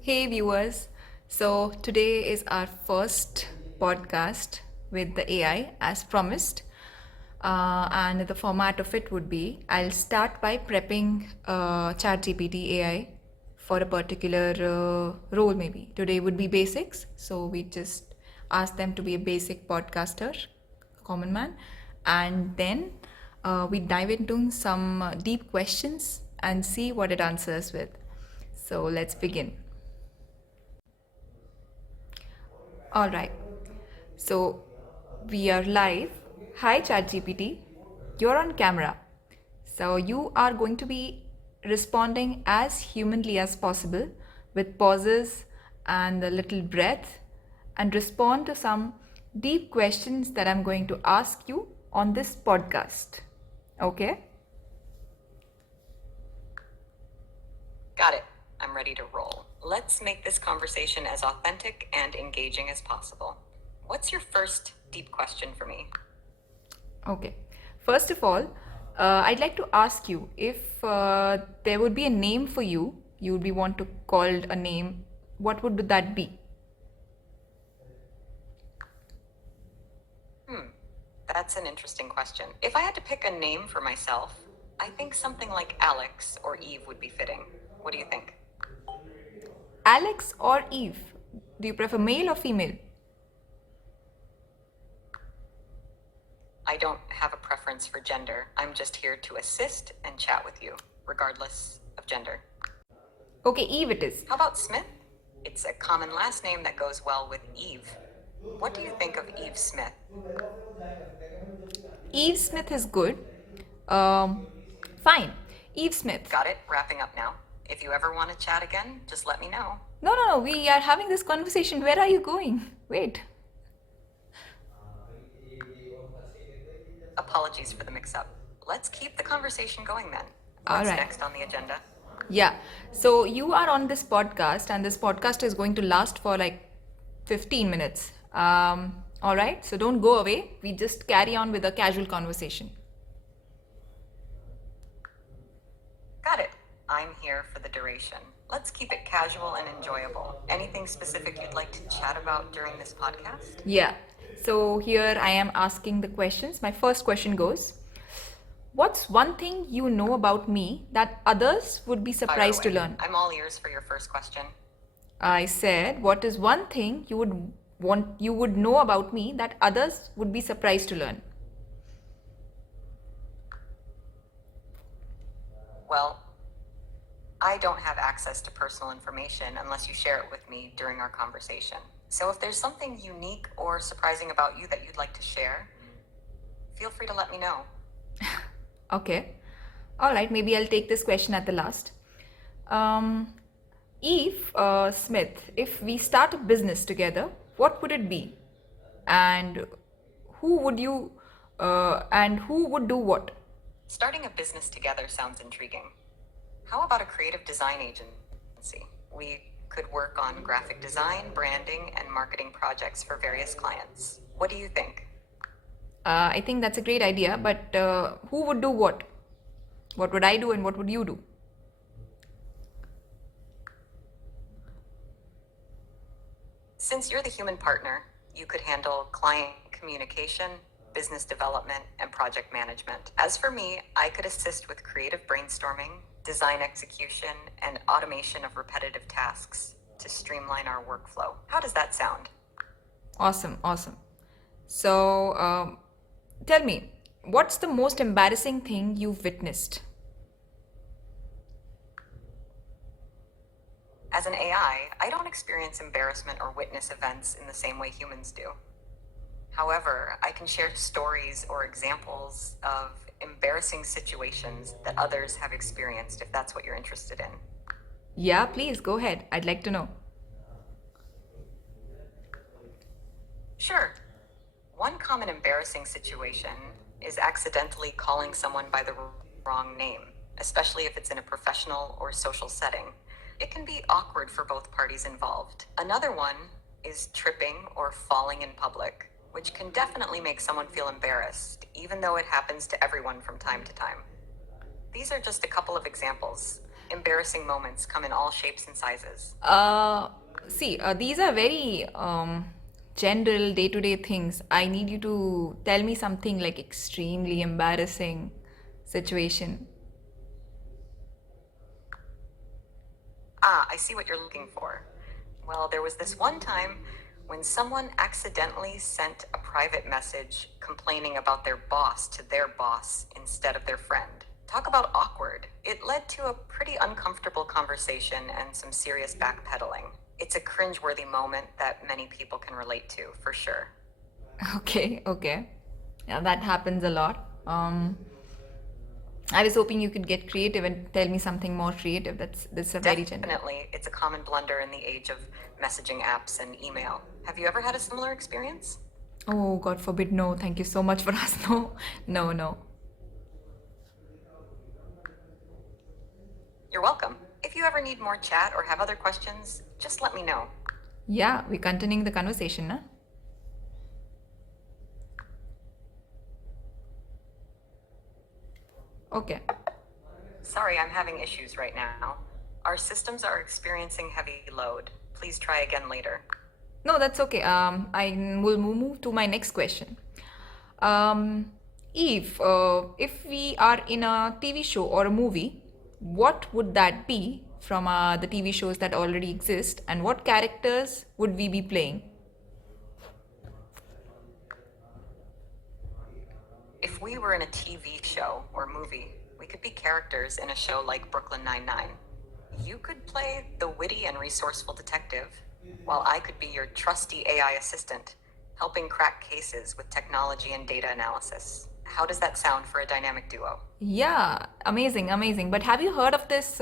Hey viewers, so today is our first podcast with the AI as promised. And the format of it would be I'll start by prepping ChatGPT AI for a particular role, maybe. Today would be basics, so we just ask them to be a basic podcaster, common man, and then we dive into some deep questions and see what it answers with. So let's begin. All right. So we are live. Hi, ChatGPT. You're on camera. So you are going to be responding as humanly as possible with pauses and a little breath and respond to some deep questions that I'm going to ask you on this podcast. Okay? Got it. I'm ready to roll. Let's make this conversation as authentic and engaging as possible. What's your first deep question for me? Okay. First of all, I'd like to ask you if there would be a name for you, you would be want to called a name, what would that be? That's an interesting question. If I had to pick a name for myself, I think something like Alex or Eve would be fitting. What do you think? Alex or Eve? Do you prefer male or female? I don't have a preference for gender. I'm just here to assist and chat with you, regardless of gender. Okay, Eve it is. How about Smith? It's a common last name that goes well with Eve. What do you think of Eve Smith? Eve Smith is good. Um, Fine. Eve Smith. Got it. Wrapping up now. If you ever want to chat again, just let me know. No. We are having this conversation. Where are you going? Wait. Apologies for the mix-up. Let's keep the conversation going then. All What's right. next on the agenda? Yeah. So you are on this podcast, and this podcast is going to last for like 15 minutes. All right. So don't go away. We just carry on with a casual conversation. Got it. I'm here for the duration. Let's keep it casual and enjoyable. Anything specific you'd like to chat about during this podcast? Yeah. So here I am asking the questions. My first question goes, what's one thing you know about me that others would be Fire surprised to away. learn? I'm all ears for your first question. I said, what is one thing you would know about me that others would be surprised to learn? Well, I don't have access to personal information unless you share it with me during our conversation. So if there's something unique or surprising about you that you'd like to share, feel free to let me know. Okay. All right, maybe I'll take this question at the last. Um, Eve Smith, if we start a business together, what would it be? And who would you and who would do what? Starting a business together sounds intriguing. How about a creative design agency? We could work on graphic design, branding, and marketing projects for various clients. What do you think? I think that's a great idea, but who would do what? What would I do and what would you do? Since you're the human partner, you could handle client communication, business development, and project management. As for me, I could assist with creative brainstorming, design execution, and automation of repetitive tasks to streamline our workflow. How does that sound? Awesome. So, tell me, what's the most embarrassing thing you've witnessed? As an AI, I don't experience embarrassment or witness events in the same way humans do. However, I can share stories or examples of embarrassing situations that others have experienced if that's what you're interested in. Yeah, please go ahead. I'd like to know. Sure. One common embarrassing situation is accidentally calling someone by the wrong name, especially if it's in a professional or social setting. It can be awkward for both parties involved. Another one is tripping or falling in public, which can definitely make someone feel embarrassed, even though it happens to everyone from time to time. These are just a couple of examples. Embarrassing moments come in all shapes and sizes. Uh, these are very general day-to-day things. I need you to tell me something like extremely embarrassing situation. Ah, I see what you're looking for. Well, there was this one time when someone accidentally sent a private message complaining about their boss to their boss instead of their friend. Talk about awkward. It led to a pretty uncomfortable conversation and some serious backpedaling. It's a cringeworthy moment that many people can relate to, for sure. Okay, okay. Yeah, that happens a lot. I was hoping you could get creative and tell me something more creative. That's a very general. Definitely, it's a common blunder in the age of messaging apps and email. Have you ever had a similar experience? Oh, God forbid, no. Thank you so much for us. No, no, no. You're welcome. If you ever need more chat or have other questions, just let me know. Yeah, we're continuing the conversation, na? Okay. Sorry, I'm having issues right now. Our systems are experiencing heavy load. Please try again later. No, that's okay. I will move to my next question. Um, Eve, if we are in a TV show or a movie, what would that be from the TV shows that already exist, and what characters would we be playing? If we were in a TV show or movie, we could be characters in a show like Brooklyn Nine-Nine. You could play the witty and resourceful detective, while I could be your trusty AI assistant, helping crack cases with technology and data analysis. How does that sound for a dynamic duo? Yeah, amazing, amazing. But have you heard of this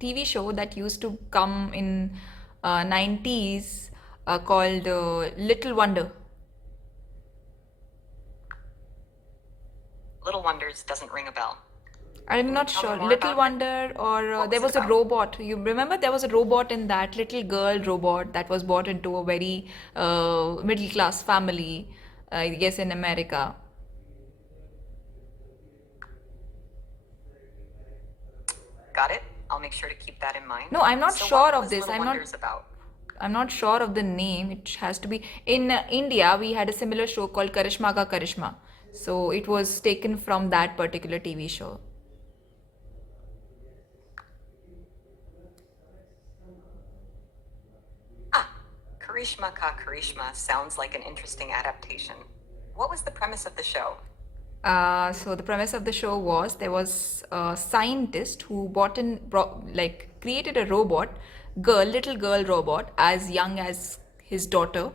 TV show that used to come in 90s called Little Wonder? Little Wonders doesn't ring a bell. I'm Can you not tell me sure. more Little about it? Wonder, or What there was it was a about? robot. You remember there was a robot in that little girl robot that was brought into a very middle class family, I guess in America. Got it? I'll make sure to keep that in mind. No, I'm not So, what sure of was this. Little Wonders about? I'm not sure of the name. It has to be in India. We had a similar show called Karishma Ka Karishma. So it was taken from that particular TV show. Ah, Karishma Ka Karishma sounds like an interesting adaptation. What was the premise of the show? So the premise of the show was there was a scientist who created a robot, little girl robot, as young as his daughter,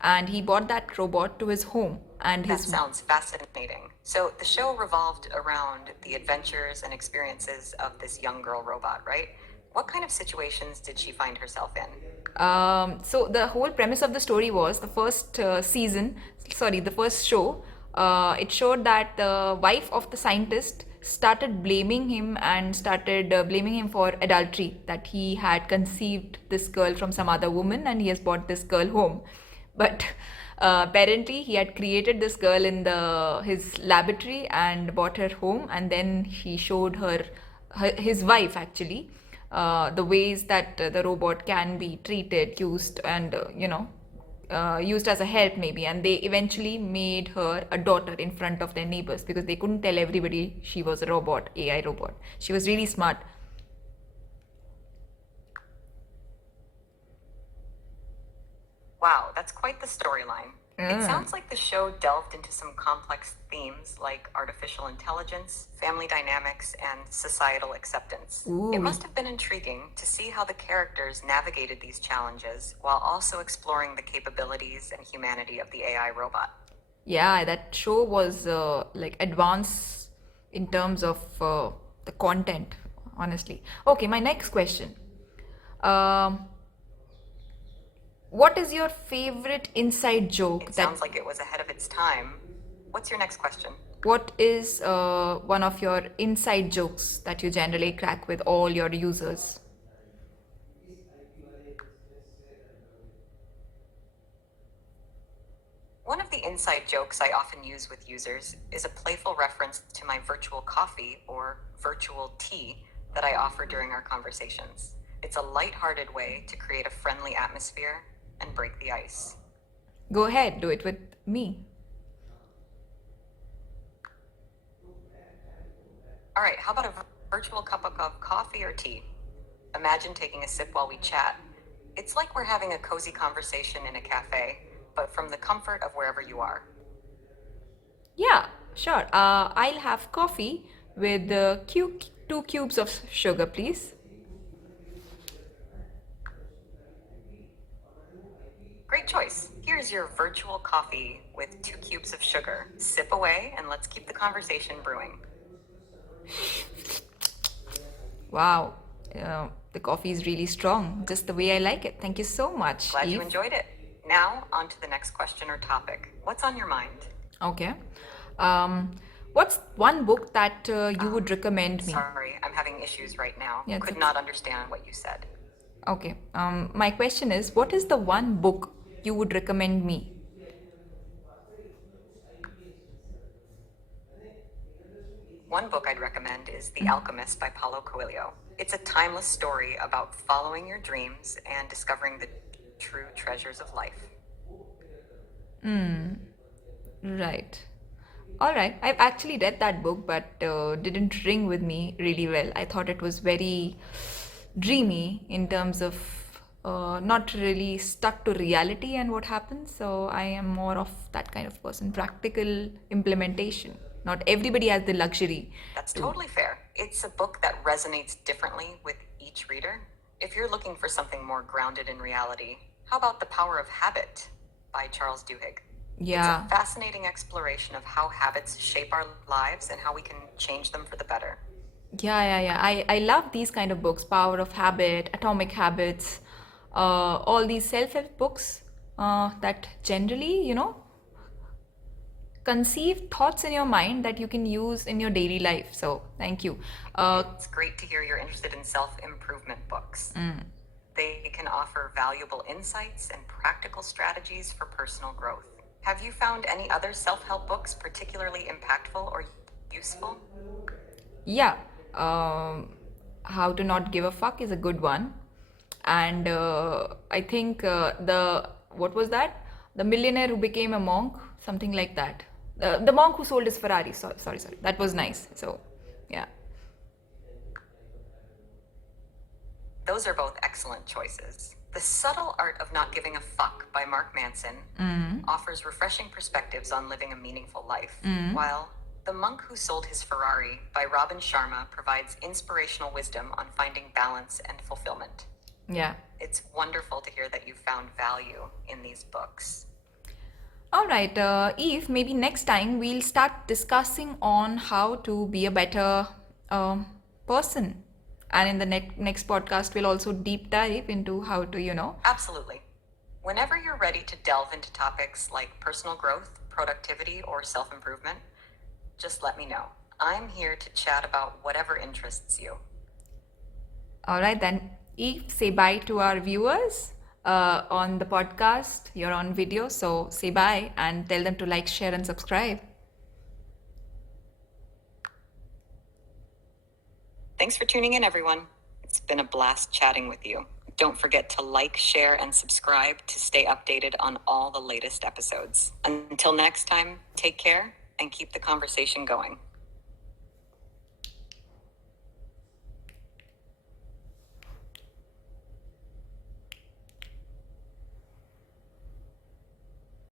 and he brought that robot to his home, and That his sounds fascinating. So, the show revolved around the adventures and experiences of this young girl robot, right? What kind of situations did she find herself in? So the whole premise of the story was the first the first show. It showed that the wife of the scientist started blaming him and started blaming him for adultery, that he had conceived this girl from some other woman and he has brought this girl home. But apparently he had created this girl in the his laboratory and brought her home, and then he showed his wife actually the ways that the robot can be treated, used, and used as a help maybe. And they eventually made her a daughter in front of their neighbors because they couldn't tell everybody she was a robot, AI robot. She was really smart. Wow, that's quite the storyline. It sounds like the show delved into some complex themes like artificial intelligence, family dynamics, and societal acceptance. Ooh. It must have been intriguing to see how the characters navigated these challenges while also exploring the capabilities and humanity of the AI robot. Yeah, that show was like advanced in terms of the content, honestly. Okay, my next question. Um, what is your favorite inside joke It that sounds like it was ahead of its time. What's your next question? what is one of your inside jokes that you generally crack with all your users? One of the inside jokes I often use with users is a playful reference to my virtual coffee or virtual tea that I offer during our conversations. It's a lighthearted way to create a friendly atmosphere and break the ice. Go ahead, do it with me. All right, how about a virtual cup of coffee or tea? Imagine taking a sip while we chat. It's like we're having a cozy conversation in a cafe, but from the comfort of wherever you are. Yeah, sure. I'll have coffee with 2 cubes of sugar, please. Great choice. Here's your virtual coffee with 2 cubes of sugar. Sip away and let's keep the conversation brewing. Wow, the coffee is really strong, just the way I like it. Thank you so much, Glad you Eve. enjoyed it. Now, on to the next question or topic. What's on your mind? Okay. Um, what's one book that you would recommend me? Sorry, I'm having issues right now. Yeah, Could not understand what you said. okay. My question is, what is the one book you would recommend me? One book I'd recommend is The Alchemist by Paulo Coelho. It's a timeless story about following your dreams and discovering the true treasures of life. Right. All right. I've actually read that book, but didn't ring with me really well. I thought it was very dreamy in terms of not really stuck to reality and what happens. So I am more of that kind of person, practical implementation. Not everybody has the luxury That's to. totally fair. It's a book that resonates differently with each reader. If you're looking for something more grounded in reality, how about The Power of Habit by Charles Duhigg? Yeah. It's a fascinating exploration of how habits shape our lives and how we can change them for the better. Yeah. I love these kind of books, Power of Habit, Atomic Habits, all these self-help books that generally, conceive thoughts in your mind that you can use in your daily life. So, thank you. It's great to hear you're interested in self-improvement books. They can offer valuable insights and practical strategies for personal growth. Have you found any other self-help books particularly impactful or useful? Yeah, How to Not Give a Fuck is a good one. And I think what was that? The Millionaire Who Became a Monk, something like that. The Monk Who Sold His Ferrari. Sorry. That was nice. So, yeah. Those are both excellent choices. The Subtle Art of Not Giving a Fuck by Mark Manson offers refreshing perspectives on living a meaningful life, while The Monk Who Sold His Ferrari by Robin Sharma provides inspirational wisdom on finding balance and fulfillment. Yeah. It's wonderful to hear that you found value in these books. All right, Eve, maybe next time we'll start discussing on how to be a better person. And in the next podcast, we'll also deep dive into how to. Absolutely. Whenever you're ready to delve into topics like personal growth, productivity, or self-improvement, just let me know. I'm here to chat about whatever interests you. All right, then, Eve, say bye to our viewers on the podcast. You're on video, so say bye and tell them to like, share, and subscribe. Thanks for tuning in, everyone. It's been a blast chatting with you. Don't forget to like, share, and subscribe to stay updated on all the latest episodes. Until next time, take care and keep the conversation going.